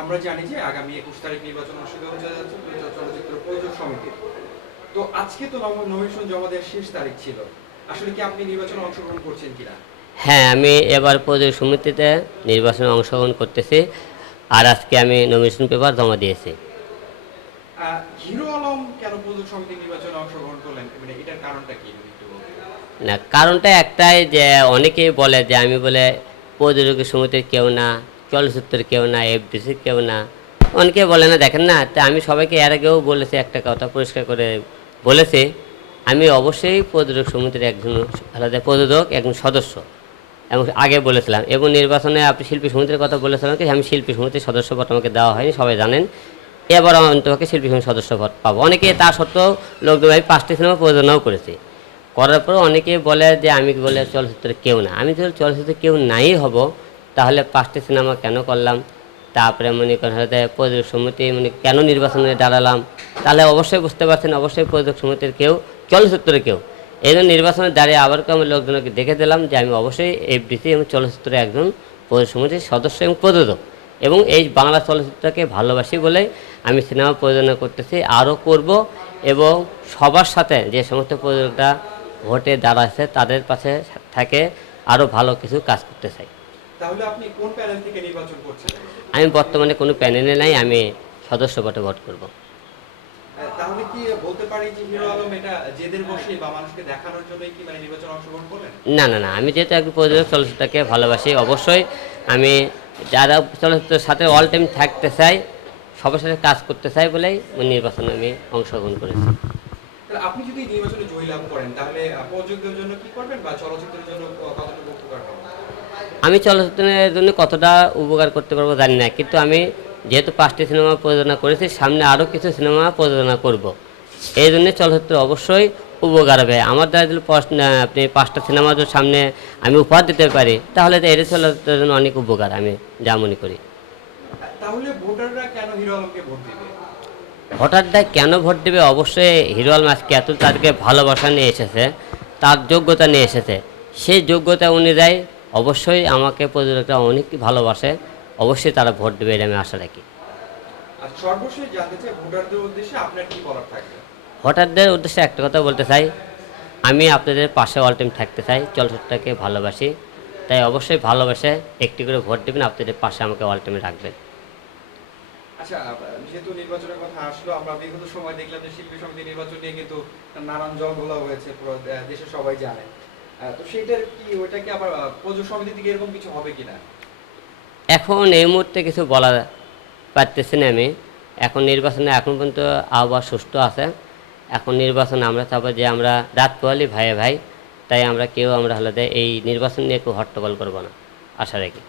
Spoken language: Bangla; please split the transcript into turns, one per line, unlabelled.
আমরা জানি যে আগামী একুশ তারিখ নির্বাচন অনুষ্ঠিত হতে যাচ্ছে চলচ্চিত্র প্রযোজক সমিতির তো আজকে তো নম- নমিনেশন জমা দেওয়ার শেষ তারিখ ছিল। আসলে কি আপনি নির্বাচনে অংশগ্রহণ করছেন কিনা?
হ্যাঁ আমি এবার প্রযোজক সমিতিতে নির্বাচনে অংশগ্রহণ করতেছি আর আজকে আমি নমিনেশন পেপার জমা দিয়েছি।
হিরো আলম কেন প্রযোজক সমিতি নির্বাচনে অংশগ্রহণ করলেন? মানে এটার কারণটা কি?
না কারণটা একটাই যে অনেকেই বলে যে আমি বলে প্রযোজক সমিতির কেউ না। চলচ্চিত্রের কেউ না এফডিসির কেউ না। অনেকে বলে না, দেখেন না, তা আমি সবাইকে এর আগেও বলেছি, একটা কথা পরিষ্কার করে বলেছি। আমি অবশ্যই প্রযোজক সমিতির একজন আলাদা প্রযোজক একজন সদস্য। এবং আগে বলেছিলাম, এবং নির্বাচনে আপনি শিল্পী সমিতির কথা বলেছিলাম আমি শিল্পী সমিতির সদস্য পদ আমাকে দেওয়া হয়নি, সবাই জানেন। এবার আমার অন্তপক্ষে শিল্পী সমিতির সদস্য পদ পাবো। অনেকে তা সত্ত্বেও লোকজন আমি পাঁচটি সিনেমা প্রযোজনাও করেছি। করার পর অনেকে বলে যে, আমি বলে চলচ্চিত্রে কেউ না। আমি যদি চলচ্চিত্রে কেউ নাই হব তাহলে পাঁচটি সিনেমা কেন করলাম? তারপরে মনে করেন হয়তো প্রযোজক সমিতি মানে কেন নির্বাচনে দাঁড়ালাম? তাহলে অবশ্যই বুঝতে পারছেন, অবশ্যই প্রযোজক সমিতির কেউ, চলচ্চিত্রের কেউ। এই জন্য নির্বাচনে দাঁড়িয়ে আবার আমি লোকজনকে দেখে দিলাম যে আমি অবশ্যই এফডিসি এবং চলচ্চিত্রের একজন প্রযোজক সমিতির সদস্য এবং প্রযোজক। এবং এই বাংলা চলচ্চিত্রকে ভালোবাসি বলে আমি সিনেমা প্রযোজনা করতেছি, আরও করব এবং সবার সাথে যে সমস্ত প্রযোজকরা ভোটে দাঁড়াচ্ছে তাদের পাশে থাকে, আরও ভালো কিছু কাজ করতে চাই।
তাহলে আপনি কোন প্যানেল থেকে নির্বাচন করছেন?
আমি বর্তমানে কোনো প্যানেলে নাই আমি সদস্য পটে ভোট করব।
তাহলে কি বলতে পারি যে হিরো আলম এটা জেদের বসে বা মানুষকে দেখানোর জন্যই কি মানে নির্বাচনে অংশগ্রহণ করলেন?
না না না আমি যেহেতু একজন প্রযোজক চলচ্চিত্রকে ভালোবাসি অবশ্যই আমি যারা চলচ্চিত্রের সাথে অল টাইম থাকতে চাই সবার সাথে কাজ করতে চাই বলেই নির্বাচনে আমি অংশগ্রহণ করেছি।
তাহলে আপনি যদি নির্বাচনে জয়ী লাভ করেন তাহলে প্রযোজকদের জন্য কি করবেন বা চলচ্চিত্রের জন্য কতটুকু উপকার পাবেন?
আমি চলচ্চিত্রের জন্য কতটা উপকার করতে পারব জানি না কিন্তু আমি যেহেতু পাঁচটি সিনেমা প্রযোজনা করেছি সামনে আরও কিছু সিনেমা প্রযোজনা করব। এই জন্য চলচ্চিত্র অবশ্যই উপকার হবে। আমার দ্বারা যদি আপনি পাঁচটা সিনেমা যদি সামনে আমি উপহার দিতে পারি তাহলে তো এর চলচ্চিত্রের জন্য অনেক উপকার আমি যা মনে করি।
তাহলে ভোটাররা কেন হিরো আলমকে ভোট দিবে?
ভোটাররা কেন ভোট দেবে? অবশ্যই হিরো আলম আজকে এত তাদেরকে ভালোবাসা নিয়ে এসেছে তার যোগ্যতা নিয়ে এসেছে। সেই যোগ্যতা অনুযায়ী অবশ্যই আমাকে প্রযোজকরা অনেক ভালোবাসে অবশ্যই তারা ভোট দেবে এটা আমি আশা রাখি।
ভোটারদের উদ্দেশ্যে
একটা কথা বলতে চাই আমি আপনাদের পাশে অল টাইম থাকতে চাই চলচ্চিত্রটাকে ভালোবাসি। তাই অবশ্যই ভালোবাসে একটি করে ভোট দেবেন আপনাদের পাশে আমাকে অল টাইমে রাখবেন। এখন এই মুহূর্তে কিছু বলা পারতেছি না আমি। এখন নির্বাচনে এখন পর্যন্ত আবহাওয়া সুস্থ আছে। এখন নির্বাচন আমরা চাবো যে আমরা রাত পোহালি ভাইয়ে ভাই, তাই আমরা কেউ আমরা হলে এই নির্বাচন নিয়ে কেউ হট্টগোল করব না, আশা রাখি।